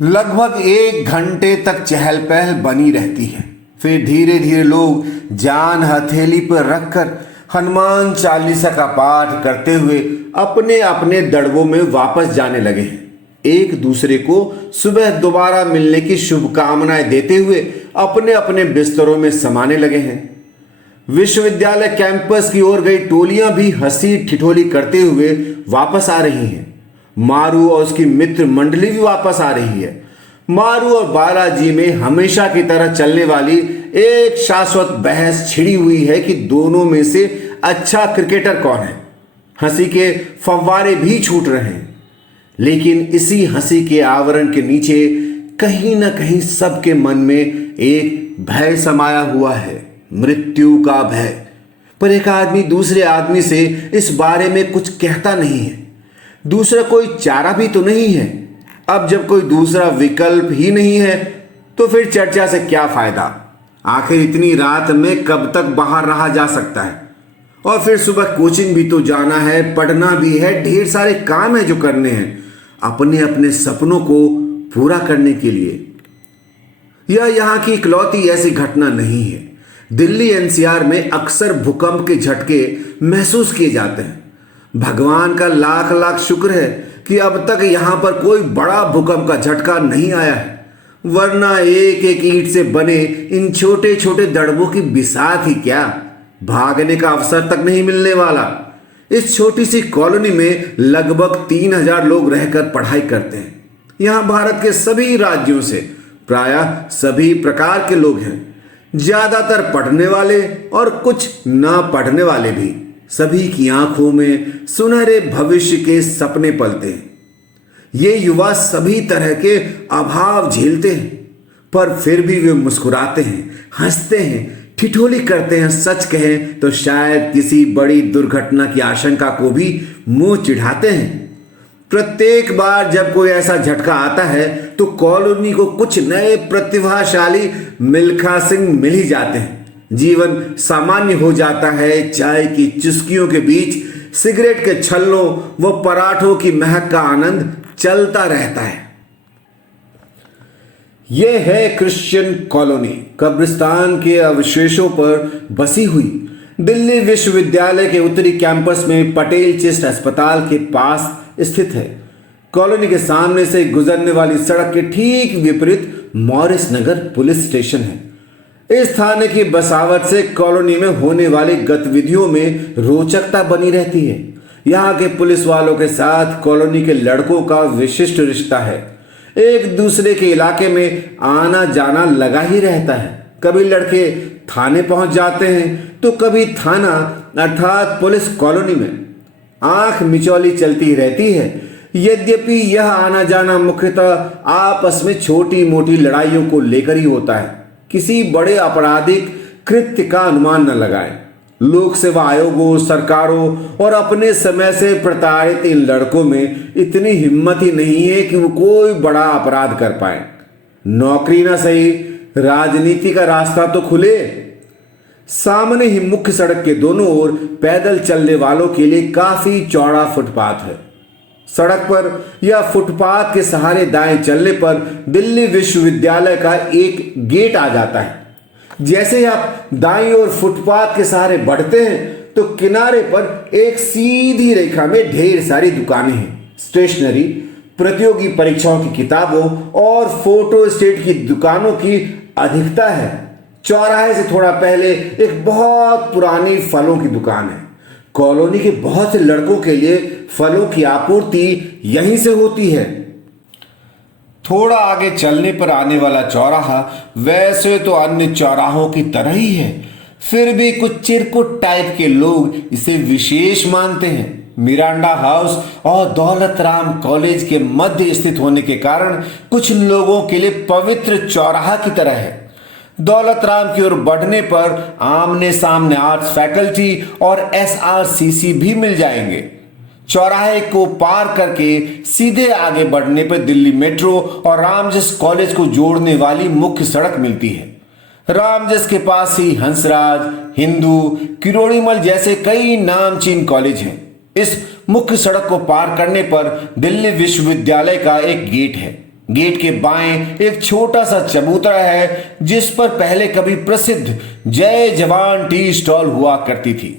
लगभग 1 घंटे तक चहल पहल बनी रहती है। फिर धीरे धीरे लोग जान हथेली पर रखकर हनुमान चालीसा का पाठ करते हुए अपने अपने दड़बों में वापस जाने लगे हैं। एक दूसरे को सुबह दोबारा मिलने की शुभकामनाएं देते हुए अपने अपने बिस्तरों में समाने लगे हैं। विश्वविद्यालय कैंपस की ओर गई टोलियां भी हंसी ठिठोली करते हुए वापस आ रही हैं। मारू और उसकी मित्र मंडली भी वापस आ रही है। मारू और बालाजी में हमेशा की तरह चलने वाली एक शाश्वत बहस छिड़ी हुई है कि दोनों में से अच्छा क्रिकेटर कौन है। हंसी के फव्वारे भी छूट रहे हैं, लेकिन इसी हंसी के आवरण के नीचे कहीं ना कहीं सबके मन में एक भय समाया हुआ है, मृत्यु का भय। पर एक आदमी दूसरे आदमी से इस बारे में कुछ कहता नहीं है। दूसरा कोई चारा भी तो नहीं है। अब जब कोई दूसरा विकल्प ही नहीं है तो फिर चर्चा से क्या फायदा। आखिर इतनी रात में कब तक बाहर रहा जा सकता है। और फिर सुबह कोचिंग भी तो जाना है, पढ़ना भी है, ढेर सारे काम है जो करने हैं अपने अपने सपनों को पूरा करने के लिए। यह यहाँ की इकलौती ऐसी घटना नहीं है। दिल्ली एनसीआर में अक्सर भूकंप के झटके महसूस किए जाते हैं। भगवान का लाख लाख शुक्र है कि अब तक यहां पर कोई बड़ा भूकंप का झटका नहीं आया है, वरना एक एक ईंट से बने इन छोटे छोटे दड़बों की बिसात ही क्या, भागने का अवसर तक नहीं मिलने वाला। इस छोटी सी कॉलोनी में लगभग 3000 लोग रहकर पढ़ाई करते हैं। यहाँ भारत के सभी राज्यों से प्रायः सभी प्रकार के लोग हैं, ज्यादातर पढ़ने वाले और कुछ ना पढ़ने वाले भी। सभी की आंखों में सुनहरे भविष्य के सपने पलते हैं। ये युवा सभी तरह के अभाव झेलते हैं, पर फिर भी वे मुस्कुराते हैं, हंसते हैं, ठिठोली करते हैं। सच कहें तो शायद किसी बड़ी दुर्घटना की आशंका को भी मुंह चिढ़ाते हैं। प्रत्येक बार जब कोई ऐसा झटका आता है तो कॉलोनी को कुछ नए प्रतिभाशाली मिल्खा सिंह मिल ही जाते हैं। जीवन सामान्य हो जाता है। चाय की चुस्कियों के बीच सिगरेट के छल्लों व पराठों की महक का आनंद चलता रहता है। यह है क्रिश्चियन कॉलोनी, कब्रिस्तान के अवशेषों पर बसी हुई। दिल्ली विश्वविद्यालय के उत्तरी कैंपस में पटेल चेस्ट अस्पताल के पास स्थित है। कॉलोनी के सामने से गुजरने वाली सड़क के ठीक विपरीत मॉरिस नगर पुलिस स्टेशन है। इस थाने की बसावट से कॉलोनी में होने वाली गतिविधियों में रोचकता बनी रहती है। यहाँ के पुलिस वालों के साथ कॉलोनी के लड़कों का विशिष्ट रिश्ता है। एक दूसरे के इलाके में आना जाना लगा ही रहता है। कभी लड़के थाने पहुंच जाते हैं तो कभी थाना अर्थात पुलिस कॉलोनी में। आंख मिचौली चलती रहती है। यद्यपि यह आना जाना मुख्यतः आपस में छोटी मोटी लड़ाइयों को लेकर ही होता है। किसी बड़े आपराधिक कृत्य का अनुमान न लगाएं। लोक सेवा आयोगों, सरकारों और अपने समय से प्रताड़ित इन लड़कों में इतनी हिम्मत ही नहीं है कि वो कोई बड़ा अपराध कर पाए। नौकरी ना सही, राजनीति का रास्ता तो खुले। सामने ही मुख्य सड़क के दोनों ओर पैदल चलने वालों के लिए काफी चौड़ा फुटपाथ है। सड़क पर या फुटपाथ के सहारे दाएं चलने पर दिल्ली विश्वविद्यालय का एक गेट आ जाता है। जैसे ही आप दाईं ओर फुटपाथ के सहारे बढ़ते हैं तो किनारे पर एक सीधी रेखा में ढेर सारी दुकानें हैं। स्टेशनरी, प्रतियोगी परीक्षाओं की किताबों और फोटो स्टेट की दुकानों की अधिकता है। चौराहे से थोड़ा पहले एक बहुत पुरानी फलों की दुकान है। कॉलोनी के बहुत से लड़कों के लिए फलों की आपूर्ति यहीं से होती है। थोड़ा आगे चलने पर आने वाला चौराहा वैसे तो अन्य चौराहों की तरह ही है, फिर भी कुछ चिरकुट टाइप के लोग इसे विशेष मानते हैं। मिरांडा हाउस और दौलत राम कॉलेज के मध्य स्थित होने के कारण कुछ लोगों के लिए पवित्र चौराहा की तरह है। दौलत राम की ओर बढ़ने पर आमने सामने आर्ट्स फैकल्टी और एसआरसीसी भी मिल जाएंगे। चौराहे को पार करके सीधे आगे बढ़ने पर दिल्ली मेट्रो और रामजस कॉलेज को जोड़ने वाली मुख्य सड़क मिलती है। रामजस के पास ही हंसराज, हिंदू, किरोड़ीमल जैसे कई नामचीन कॉलेज हैं। इस मुख्य सड़क को पार करने पर दिल्ली विश्वविद्यालय का एक गेट है। गेट के बाएं एक छोटा सा चबूतरा है जिस पर पहले कभी प्रसिद्ध जय जवान टी स्टॉल हुआ करती थी।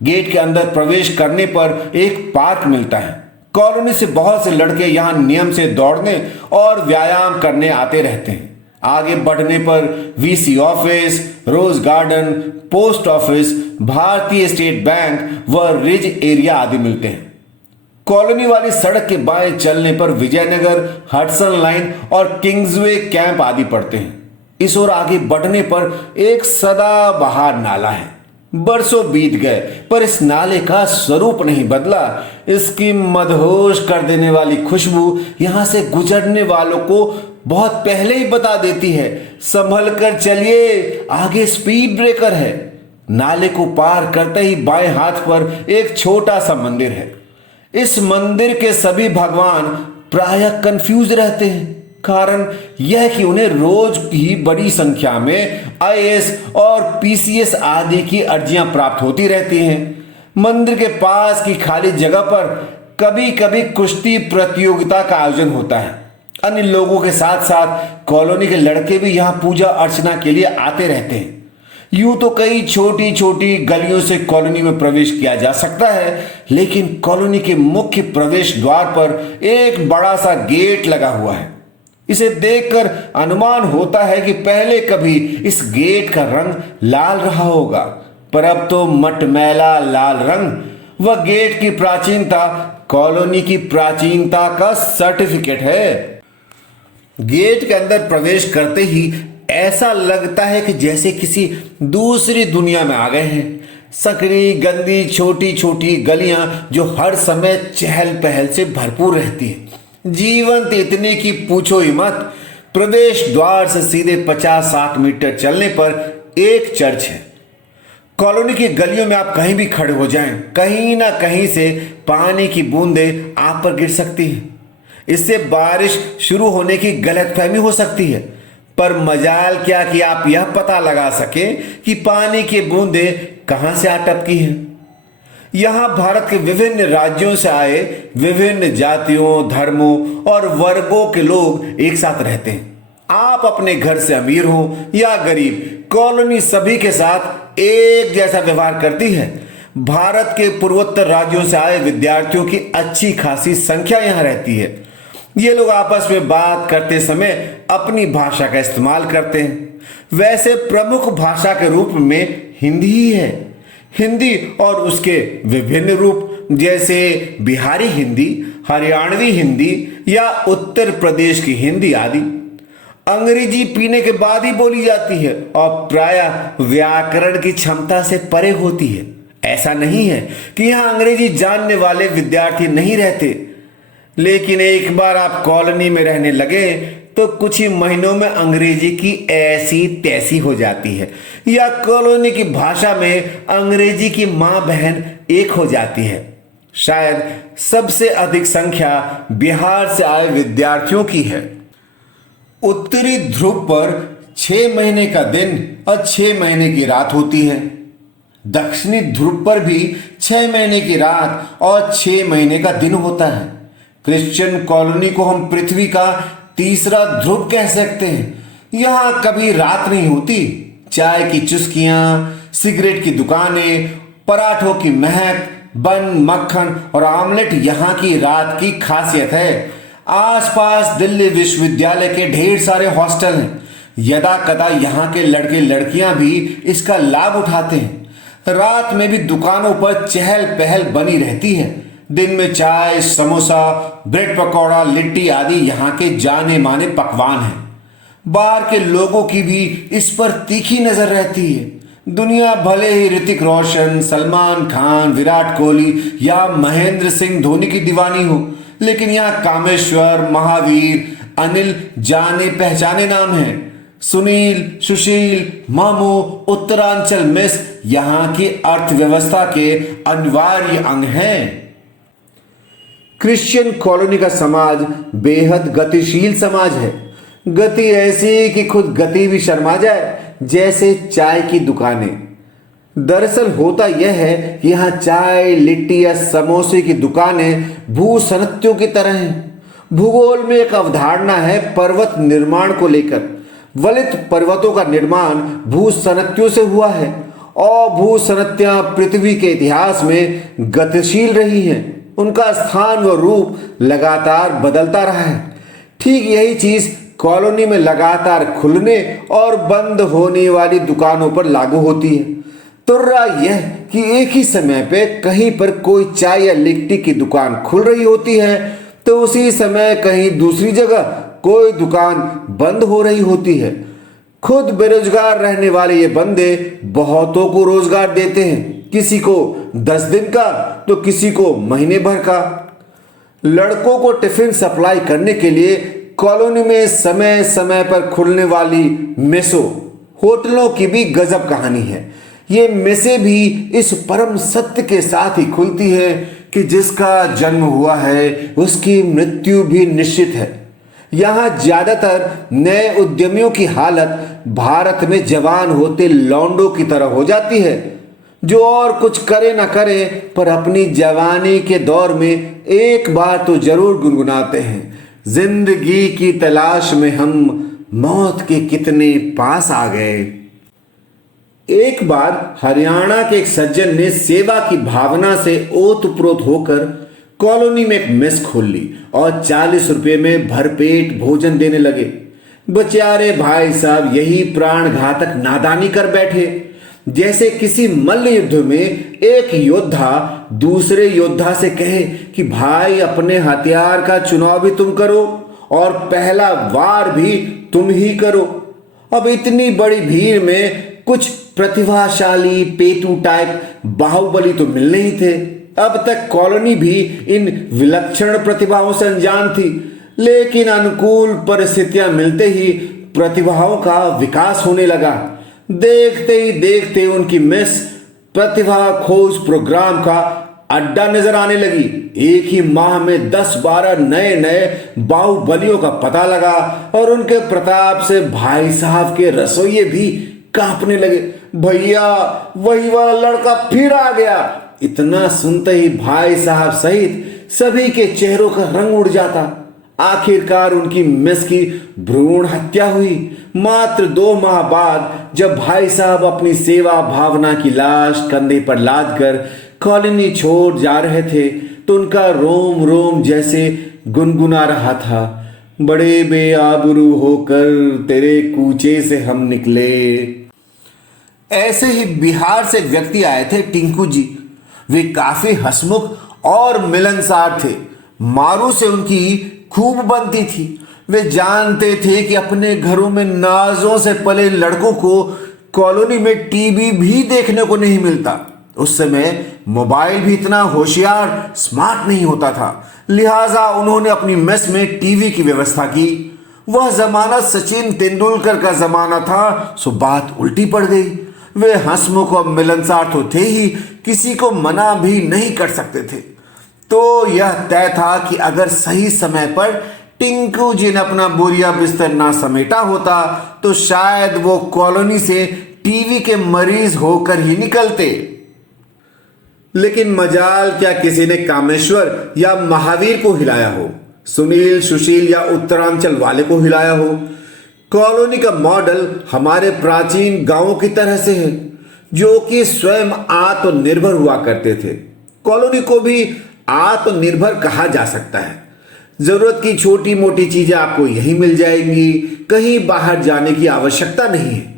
गेट के अंदर प्रवेश करने पर एक पार्क मिलता है। कॉलोनी से बहुत से लड़के यहां नियम से दौड़ने और व्यायाम करने आते रहते हैं। आगे बढ़ने पर VC office, rose garden, post office, Bharatiya State Bank व रिज एरिया आदि मिलते हैं। कॉलोनी वाली सड़क के बाएं चलने पर विजयनगर, हडसन लाइन और किंग्सवे कैंप आदि पड़ते हैं। इस ओर आगे बढ़ने पर एक सदाबहार नाला है। बरसों बीत गए पर इस नाले का स्वरूप नहीं बदला। इसकी मदहोश कर देने वाली खुशबू यहां से गुजरने वालों को बहुत पहले ही बता देती है, संभल कर चलिए, आगे स्पीड ब्रेकर है। नाले को पार करते ही बाएं हाथ पर एक छोटा सा मंदिर है। इस मंदिर के सभी भगवान प्रायः कंफ्यूज रहते हैं। कारण यह कि उन्हें रोज ही बड़ी संख्या में आईएएस और पीसीएस आदि की अर्जियां प्राप्त होती रहती हैं। मंदिर के पास की खाली जगह पर कभी कभी कुश्ती प्रतियोगिता का आयोजन होता है। अन्य लोगों के साथ साथ कॉलोनी के लड़के भी यहां पूजा अर्चना के लिए आते रहते हैं। यूं तो कई छोटी छोटी गलियों से कॉलोनी में प्रवेश किया जा सकता है, लेकिन कॉलोनी के मुख्य प्रवेश द्वार पर एक बड़ा सा गेट लगा हुआ है। इसे देखकर अनुमान होता है कि पहले कभी इस गेट का रंग लाल रहा होगा, पर अब तो मटमैला लाल रंग व गेट की प्राचीनता कॉलोनी की प्राचीनता का सर्टिफिकेट है। गेट के अंदर प्रवेश करते ही ऐसा लगता है कि जैसे किसी दूसरी दुनिया में आ गए हैं। संकरी गंदी छोटी छोटी गलियां जो हर समय चहल पहल से भरपूर रहती है, जीवंत इतनी की पूछो ही मत। प्रवेश द्वार से सीधे 50-60 मीटर चलने पर एक चर्च है। कॉलोनी की गलियों में आप कहीं भी खड़े हो जाएं, कहीं ना कहीं से पानी की बूंदें आप पर गिर सकती हैं। इससे बारिश शुरू होने की गलतफहमी हो सकती है, पर मजाल क्या कि आप यह पता लगा सकें कि पानी की बूंदें कहां से आ टपकी हैं। यहां भारत के विभिन्न राज्यों से आए विभिन्न जातियों, धर्मों और वर्गों के लोग एक साथ रहते हैं। आप अपने घर से अमीर हो या गरीब, कॉलोनी सभी के साथ एक जैसा व्यवहार करती है। भारत के पूर्वोत्तर राज्यों से आए विद्यार्थियों की अच्छी खासी संख्या यहां रहती है। ये लोग आपस में बात करते समय अपनी भाषा का इस्तेमाल करते हैं। वैसे प्रमुख भाषा के रूप में हिंदी ही है। हिंदी और उसके विभिन्न रूप जैसे बिहारी हिंदी, हरियाणवी हिंदी या उत्तर प्रदेश की हिंदी आदि। अंग्रेजी पीने के बाद ही बोली जाती है और प्रायः व्याकरण की क्षमता से परे होती है। ऐसा नहीं है कि यहाँ अंग्रेजी जानने वाले विद्यार्थी नहीं रहते, लेकिन एक बार आप कॉलोनी में रहने लगे तो कुछ ही महीनों में अंग्रेजी की ऐसी तैसी हो जाती है, या कॉलोनी की भाषा में अंग्रेजी की मां बहन एक हो जाती है। शायद सबसे अधिक संख्या बिहार से आए विद्यार्थियों की है। उत्तरी ध्रुव पर 6 महीने का दिन और 6 महीने की रात होती है। दक्षिणी ध्रुव पर भी 6 महीने की रात और 6 महीने का दिन होता है। क्रिश्चियन कॉलोनी को हम पृथ्वी का तीसरा ध्रुव कह सकते हैं। यहां कभी रात नहीं होती। चाय की चुस्कियां, सिगरेट की दुकानें, पराठों की महक, बन, मक्खन और आमलेट यहां की रात की खासियत है। आसपास दिल्ली विश्वविद्यालय के ढेर सारे हॉस्टल हैं। यदा कदा यहां के लड़के लड़कियां भी इसका लाभ उठाते हैं। रात में भी दुकानों पर चहल पहल बनी रहती है। दिन में चाय, समोसा, ब्रेड पकौड़ा, लिट्टी आदि यहाँ के जाने माने पकवान हैं। बाहर के लोगों की भी इस पर तीखी नजर रहती है। दुनिया भले ही ऋतिक रोशन, सलमान खान, विराट कोहली या महेंद्र सिंह धोनी की दीवानी हो, लेकिन यहाँ कामेश्वर, महावीर, अनिल जाने पहचाने नाम हैं। सुनील, सुशील, मामू, उत्तरांचल मिस यहाँ की अर्थव्यवस्था के अनिवार्य अंग हैं। क्रिश्चियन कॉलोनी का समाज बेहद गतिशील समाज है। गति ऐसी कि खुद गति भी शर्मा जाए, जैसे चाय की दुकानें। दरअसल होता यह है कि यहाँ चाय, लिट्टी या समोसे की दुकानें भूसनत्यों की तरह हैं। भूगोल में एक अवधारणा है पर्वत निर्माण को लेकर। वलित पर्वतों का निर्माण भूसनत्यों से हुआ है और भूसनत्यां पृथ्वी के इतिहास में गतिशील रही हैं। उनका स्थान व रूप लगातार बदलता रहा है। ठीक यही चीज कॉलोनी में लगातार खुलने और बंद होने वाली दुकानों पर लागू होती है। तुर्रा यह कि एक ही समय पे कहीं पर कोई चाय या लिट्टी की दुकान खुल रही होती है तो उसी समय कहीं दूसरी जगह कोई दुकान बंद हो रही होती है। खुद बेरोजगार रहने वाले ये बंदे बहुतों को रोजगार देते हैं, किसी को 10 दिन का तो किसी को महीने भर का। लड़कों को टिफिन सप्लाई करने के लिए कॉलोनी में समय समय पर खुलने वाली मेसों होटलों की भी गजब कहानी है। ये मेसें भी इस परम सत्य के साथ ही खुलती है कि जिसका जन्म हुआ है उसकी मृत्यु भी निश्चित है। यहाँ ज्यादातर नए उद्यमियों की हालत भारत में जवान होते लौंडों की तरह हो जाती है, जो और कुछ करे ना करे पर अपनी जवानी के दौर में एक बार तो जरूर गुनगुनाते हैं, जिंदगी की तलाश में हम मौत के कितने पास आ गए। एक बार हरियाणा के एक सज्जन ने सेवा की भावना से ओतप्रोत होकर कॉलोनी में एक मेस खोल ली और 40 रुपए में भरपेट भोजन देने लगे। बेचारे भाई साहब यही प्राण घातक नादानी कर बैठे, जैसे किसी मल्ल युद्ध में एक योद्धा दूसरे योद्धा से कहे कि भाई अपने हथियार का चुनाव भी तुम करो और पहला वार भी तुम ही करो। अब इतनी बड़ी भीड़ में कुछ प्रतिभाशाली पेटू टाइप बाहुबली तो मिलने ही थे। अब तक कॉलोनी भी इन विलक्षण प्रतिभाओं से अनजान थी, लेकिन अनुकूल परिस्थितियां मिलते ही प्रतिभाओं का विकास होने लगा। देखते ही देखते उनकी मेस प्रतिभा खोज प्रोग्राम का अड्डा नजर आने लगी। एक ही माह में 10-12 नए नए बाहुबलियों का पता लगा और उनके प्रताप से भाई साहब के रसोइये भी कांपने लगे। भैया वही वाला लड़का फिर आ गया। इतना सुनते ही भाई साहब सहित सभी के चेहरों का रंग उड़ जाता। आखिरकार उनकी मेस की भ्रूण हत्या हुई। मात्र 2 माह बाद जब भाई साहब अपनी सेवा भावना की लाश कंधे पर लाद कर कॉलोनी छोड़ जा रहे थे तो उनका रोम रोम जैसे गुनगुना रहा था, बड़े बेआबरू होकर तेरे कूचे से हम निकले। ऐसे ही बिहार से व्यक्ति आए थे टिंकू जी। वे काफी हंसमुख और मिलनसार थे। मारू से उनकी खूब बनती थी। वे जानते थे कि अपने घरों में नाजों से पले लड़कों को कॉलोनी में टीवी भी देखने को नहीं मिलता। उस समय मोबाइल भी इतना होशियार स्मार्ट नहीं होता था, लिहाजा उन्होंने अपनी मेस में टीवी की व्यवस्था की। वह जमाना सचिन तेंदुलकर का जमाना था, सो बात उल्टी पड़ गई। वे हंसमुख और मिलनसार तो थे ही, किसी को मना भी नहीं कर सकते थे। तो यह तय था कि अगर सही समय पर टिंकू जी ने अपना बोरिया बिस्तर ना समेटा होता तो शायद वो कॉलोनी से टीवी के मरीज होकर ही निकलते। लेकिन मजाल क्या किसी ने कामेश्वर या महावीर को हिलाया हो, सुनील सुशील या उत्तरांचल वाले को हिलाया हो। कॉलोनी का मॉडल हमारे प्राचीन गांवों की तरह से है, जो कि स्वयं आत्मनिर्भर हुआ करते थे। कॉलोनी को भी आत्मनिर्भर कहा जा सकता है। जरूरत की छोटी मोटी चीजें आपको यहीं मिल जाएंगी, कहीं बाहर जाने की आवश्यकता नहीं है।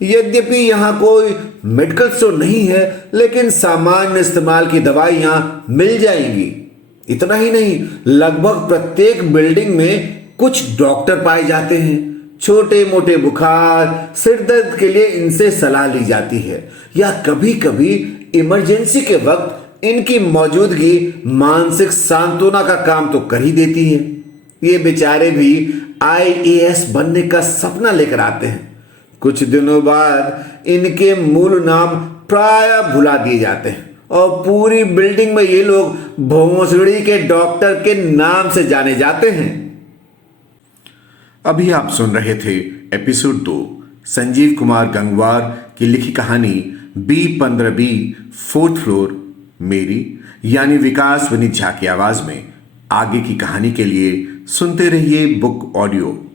यद्यपि यहाँ कोई मेडिकल स्टोर नहीं है, लेकिन सामान्य इस्तेमाल की दवाइयाँ मिल जाएंगी। इतना ही नहीं, लगभग प्रत्येक बिल्डिंग में कुछ डॉक्टर पाए जाते हैं। छोटे मोटे बुखार सिर दर्द के लिए इनसे सलाह ली जाती है, या कभी कभी इमरजेंसी के वक्त इनकी मौजूदगी मानसिक सांत्वना का काम तो कर ही देती है। ये बेचारे भी IAS बनने का सपना लेकर आते हैं। कुछ दिनों बाद इनके मूल नाम प्राय भुला दिए जाते हैं और पूरी बिल्डिंग में ये लोग भोंसड़ी के डॉक्टर के नाम से जाने जाते हैं। अभी आप सुन रहे थे एपिसोड 2 संजीव कुमार गंगवार की लिखी कहानी B15B 4th फ्लोर मेरी यानी विकास विनीत झा की आवाज में। आगे की कहानी के लिए सुनते रहिए बुक ऑडियो।